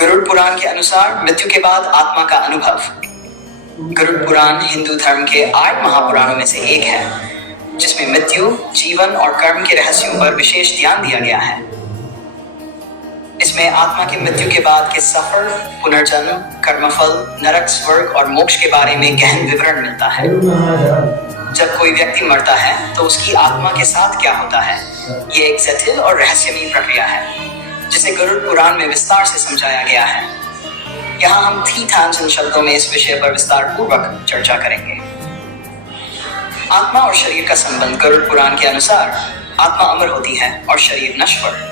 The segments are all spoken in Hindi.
गरुड़ पुराण के अनुसार मृत्यु के बाद आत्मा का अनुभव। गरुड़ पुराण हिंदू धर्म के 8 महापुराणों में से एक है, जिसमें मृत्यु, जीवन और कर्म के रहस्यों पर विशेष ध्यान दिया गया है। इसमें आत्मा की मृत्यु के बाद के सफर, पुनर्जन्म, कर्मफल, नरक, स्वर्ग और मोक्ष के बारे में गहन विवरण मिलता है। जब कोई व्यक्ति मरता है तो उसकी आत्मा के साथ क्या होता है, ये एक जटिल और रहस्यमयी प्रक्रिया है, जिसे गरुड़ पुराण में विस्तार से समझाया गया है। यहाँ हम थी शब्दों में इस विषय पर विस्तार पूर्वक चर्चा करेंगे। आत्मा और शरीर का संबंध। गरुड़ पुराण के अनुसार आत्मा अमर होती है और शरीर नश्वर।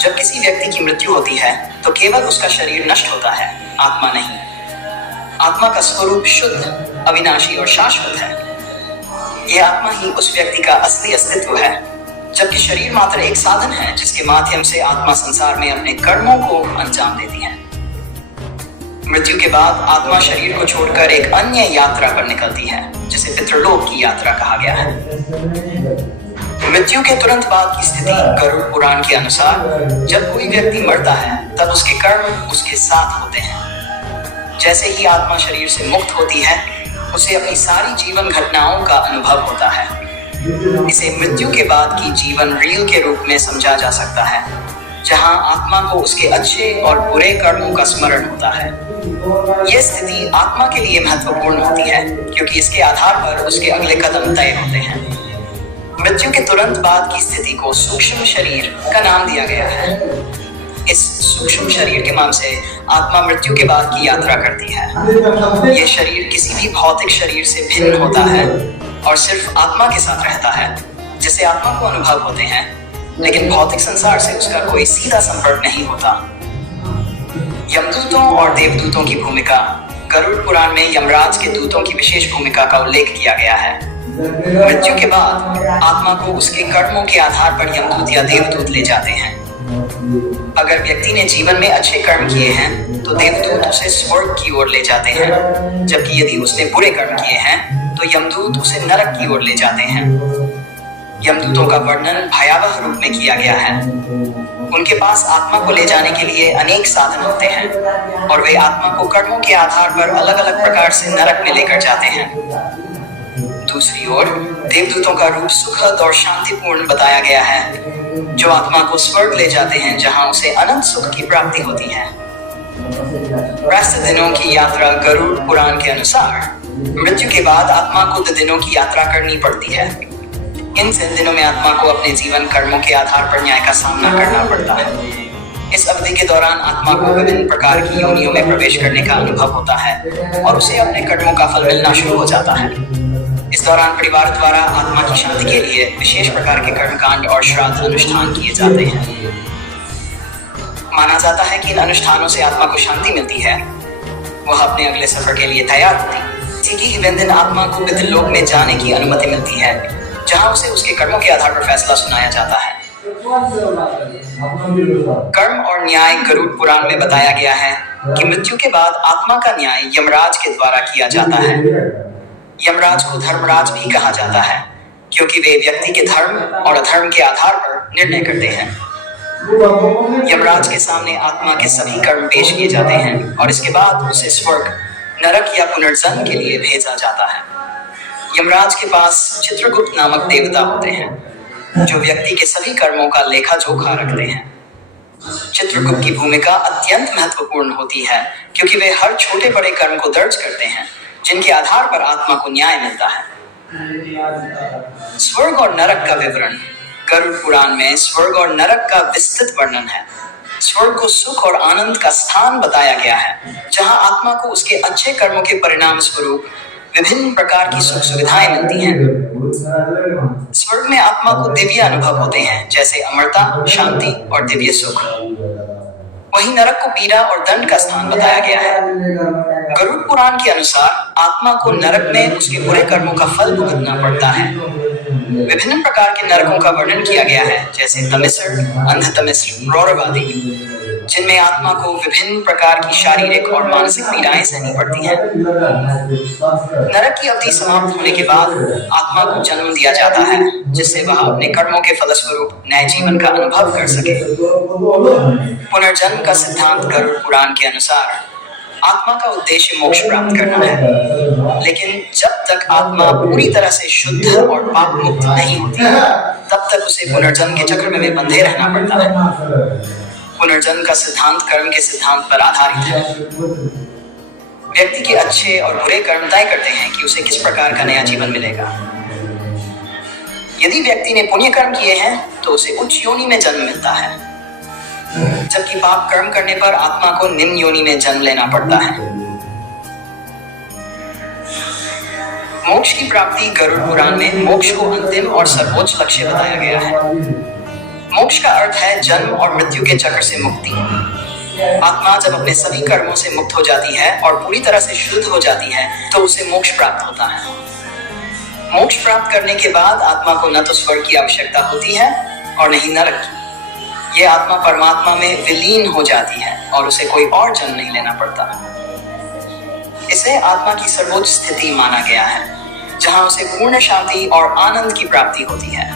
जब किसी व्यक्ति की मृत्यु होती है तो केवल उसका शरीर नष्ट होता है, आत्मा नहीं। आत्मा का स्वरूप शुद्ध, अविनाशी और शाश्वत है। यह आत्मा ही उस व्यक्ति का असली अस्तित्व है, जबकि शरीर मात्र एक साधन है जिसके माध्यम से आत्मा संसार में अपने कर्मों को अंजाम देती है। मृत्यु के बाद आत्मा शरीर को छोड़कर एक अन्य यात्रा पर निकलती है, जिसे पितृलोक की यात्रा कहा गया है। मृत्यु के तुरंत बाद की स्थिति। गरुड़ पुराण के अनुसार जब कोई व्यक्ति मरता है तब उसके कर्म उसके साथ होते हैं। जैसे ही आत्मा शरीर से मुक्त होती है, उसे अपनी सारी जीवन घटनाओं का अनुभव होता है। इसे मृत्यु के बाद की जीवन रील के रूप में समझा जा सकता है, जहां आत्मा को उसके अच्छे और बुरे कर्मों का स्मरण होता है। यह स्थिति आत्मा के लिए महत्वपूर्ण होती है, क्योंकि इसके आधार पर उसके अगले कदम तय होते हैं। मृत्यु के तुरंत बाद की स्थिति को सूक्ष्म शरीर का नाम दिया गया है। इस सूक्ष्म शरीर के नाम से आत्मा मृत्यु के बाद की यात्रा करती है। यह शरीर किसी भी भौतिक शरीर से भिन्न होता है और सिर्फ आत्मा के साथ रहता है, जिसे आत्मा को अनुभव होते हैं, लेकिन भौतिक संसार से उसका कोई सीधा संपर्क नहीं होता। यमदूतों और देवदूतों की भूमिका। गरुड़ पुराण में यमराज के दूतों की विशेष भूमिका का उल्लेख किया गया है। मृत्यु के बाद आत्मा को उसके कर्मों के आधार पर यमदूत या देवदूत ले जाते हैं। अगर व्यक्ति ने जीवन में अच्छे कर्म किए हैं तो देवदूत उसे स्वर्ग की ओर ले जाते हैं, जबकि यदि उसने बुरे कर्म किए हैं तो यमदूत उसे नरक की ओर ले जाते हैं। यमदूतों का वर्णन भयावह रूप में किया गया है। उनके पास आत्मा को ले जाने के लिए अनेक साधन होते हैं और वे आत्मा को कर्मों के आधार पर अलग अलग प्रकार से नरक में लेकर जाते हैं। दूसरी ओर देवदूतों का रूप सुखद और शांतिपूर्ण बताया गया है, जो आत्मा को स्वर्ग ले जाते हैं, जहां उसे अनंत सुख की प्राप्ति होती है। प्रायश्चित दिनों की यात्रा। गरुड़ पुराण के अनुसार मृत्यु के बाद आत्मा को 2 दिनों की यात्रा करनी पड़ती है। इन 3 दिनों में आत्मा को अपने जीवन कर्मों के आधार पर न्याय का सामना करना पड़ता है। इस अवधि के दौरान आत्मा को विभिन्न प्रकार की योनियों में प्रवेश करने का अनुभव होता है और उसे अपने कर्मों का फल मिलना शुरू हो जाता है। इस दौरान परिवार द्वारा आत्मा की शांति के लिए विशेष प्रकार के कर्मकांड और श्राद्ध अनुष्ठान किए जाते हैं। माना जाता है कि इन अनुष्ठानों से आत्मा को शांति मिलती है, वह अपने अगले सफर के लिए तैयार होती है। इसी के दिन आत्मा को पितृलोक में जाने की अनुमति मिलती है, जहां उसे उसके कर्मों के आधार पर फैसला सुनाया जाता है। कर्म और न्याय। गरुड़ पुराण में बताया गया है कि मृत्यु के बाद आत्मा का न्याय यमराज के द्वारा किया जाता है। यमराज को धर्मराज भी कहा जाता है, क्योंकि वे व्यक्ति के धर्म और अधर्म के आधार पर निर्णय करते हैं। यमराज के सामने आत्मा के सभी कर्म पेश किए जाते हैं और इसके बाद उसे स्वर्ग, नरक या पुनर्जन्म के लिए भेजा जाता है। यमराज के पास चित्रगुप्त नामक देवता होते हैं, जो व्यक्ति के सभी कर्मों का लेखा जोखा रखते हैं। चित्रगुप्त की भूमिका अत्यंत महत्वपूर्ण होती है, क्योंकि वे हर छोटे बड़े कर्म को दर्ज करते हैं, जिनके आधार पर आत्मा को न्याय मिलता है। स्वर्ग और नरक का विवरण। गरुड़ पुराण में स्वर्ग और नरक का विस्तृत वर्णन है। स्वर्ग को सुख और आनंद का स्थान बताया गया है, जहां आत्मा को उसके अच्छे कर्मों के परिणाम स्वरूप विभिन्न प्रकार की सुख सुविधाएं मिलती हैं। स्वर्ग में आत्मा को दिव्य अनुभव होते हैं, जैसे अमरता, शांति और दिव्य सुख। वहीं नरक को पीड़ा और दंड का स्थान बताया गया है। गरुड़ पुराण के अनुसार आत्मा को नरक में उसके बुरे कर्मों का फल भुगतना पड़ता है। विभिन्न प्रकार के नरकों का वर्णन किया गया है, जैसे तमिस्र, अंधतमिस्र, रौरव आदि। जिनमें आत्मा को विभिन्न प्रकार की शारीरिक और मानसिक पीड़ाएं सहनी पड़ती हैं। नरक की अवधि समाप्त होने के बाद आत्मा को जन्म दिया जाता है, जिससे वह अपने कर्मों के फलस्वरूप नए जीवन का अनुभव कर सके। पुनर्जन्म का सिद्धांत गरुड़ पुराण के अनुसार आत्मा का उद्देश्य मोक्ष प्राप्त करना है, लेकिन जब तक आत्मा पूरी तरह से शुद्ध और पाप मुक्त नहीं होती, तब तक उसे पुनर्जन्म के चक्र में बंधे रहना पड़ता है। पुनर्जन्म का सिद्धांत कर्म के सिद्धांत पर आधारित है। व्यक्ति के अच्छे और बुरे कर्म तय करते हैं कि उसे किस प्रकार का नया जीवन मिलेगा। यदि व्यक्ति ने पुण्य कर्म किए हैं तो उसे उच्च योनि में जन्म मिलता है, जबकि पाप कर्म करने पर आत्मा को निम्न योनि में जन्म लेना पड़ता है। मोक्ष की प्राप्ति गरुड़ पुराण में मोक्ष को अंतिम और सर्वोच्च लक्ष्य बताया गया है। मोक्ष का अर्थ है जन्म और मृत्यु के चक्र से मुक्ति। आत्मा जब अपने सभी कर्मों से मुक्त हो जाती है और पूरी तरह से शुद्ध हो जाती है तो उसे मोक्ष प्राप्त होता है। मोक्ष प्राप्त करने के बाद आत्मा को न तो स्वर्ग की आवश्यकता होती है और न ही नरक की। यह आत्मा परमात्मा में विलीन हो जाती है और उसे कोई और जन्म नहीं लेना पड़ता। इसे आत्मा की सर्वोच्च स्थिति माना गया है, जहां उसे पूर्ण शांति और आनंद की प्राप्ति होती है।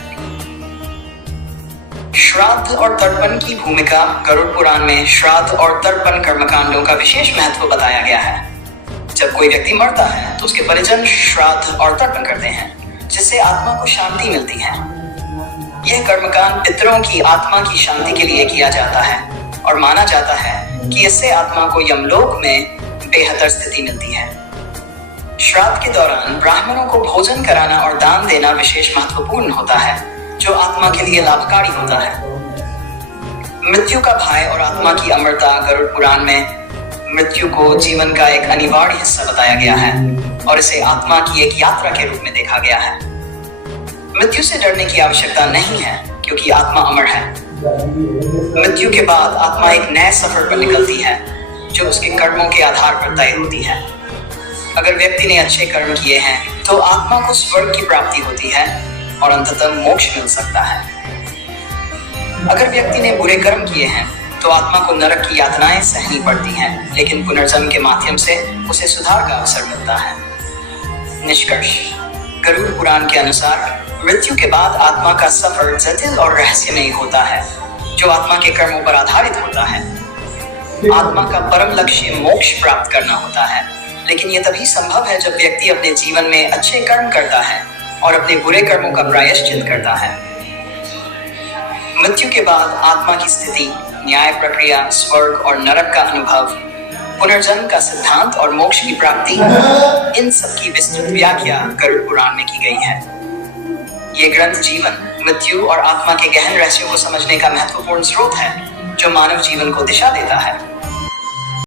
श्राद्ध और तर्पण की भूमिका गरुड़ पुराण में श्राद्ध और तर्पण कर्मकांडों का विशेष महत्व बताया गया है। जब कोई व्यक्ति मरता है तो उसके परिजन श्राद्ध और तर्पण करते हैं, जिससे आत्मा को शांति मिलती है। यह कर्मकांड पितरों की आत्मा की शांति के लिए किया जाता है और माना जाता है कि इससे आत्मा को यमलोक में बेहतर स्थिति मिलती है। श्राद्ध के दौरान ब्राह्मणों को भोजन कराना और दान देना विशेष महत्वपूर्ण होता है, जो आत्मा के लिए लाभकारी होता है। मृत्यु का भय और आत्मा की अमरता गरुड़ पुराण में मृत्यु को जीवन का एक अनिवार्य हिस्सा बताया गया है और इसे आत्मा की एक यात्रा के रूप में देखा गया है। मृत्यु से डरने की आवश्यकता नहीं है, क्योंकि आत्मा अमर है। मृत्यु के बाद आत्मा एक नए सफर पर निकलती है, जो उसके कर्मों के आधार पर तय होती है। अगर व्यक्ति ने अच्छे कर्म किए हैं तो आत्मा को स्वर्ग की प्राप्ति होती है और अंततः मोक्ष मिल सकता है। अगर व्यक्ति ने बुरे कर्म किए हैं तो आत्मा को नरक की यातनाएं सहनी पड़ती हैं, लेकिन पुनर्जन्म के माध्यम से उसे सुधार का अवसर मिलता है। निष्कर्ष: गरुड़ पुराण के अनुसार मृत्यु के बाद आत्मा का सफर जटिल और रहस्यमयी होता है, जो आत्मा के कर्मों पर आधारित होता है। आत्मा का परम लक्ष्य मोक्ष प्राप्त करना होता है, लेकिन यह तभी संभव है जब व्यक्ति अपने जीवन में अच्छे कर्म करता है और अपने बुरे कर्मों का प्रायश्चित करता है। मृत्यु के बाद आत्मा की स्थिति, न्याय प्रक्रिया, स्वर्ग और नरक का अनुभव, पुनर्जन्म का सिद्धांत और मोक्ष की प्राप्ति, इन सब की विस्तृत व्याख्या गरुड़ पुराण में की गई है। ये ग्रंथ जीवन, मृत्यु और आत्मा के गहन रहस्यों को समझने का महत्वपूर्ण स्रोत है, जो मानव जीवन को दिशा देता है।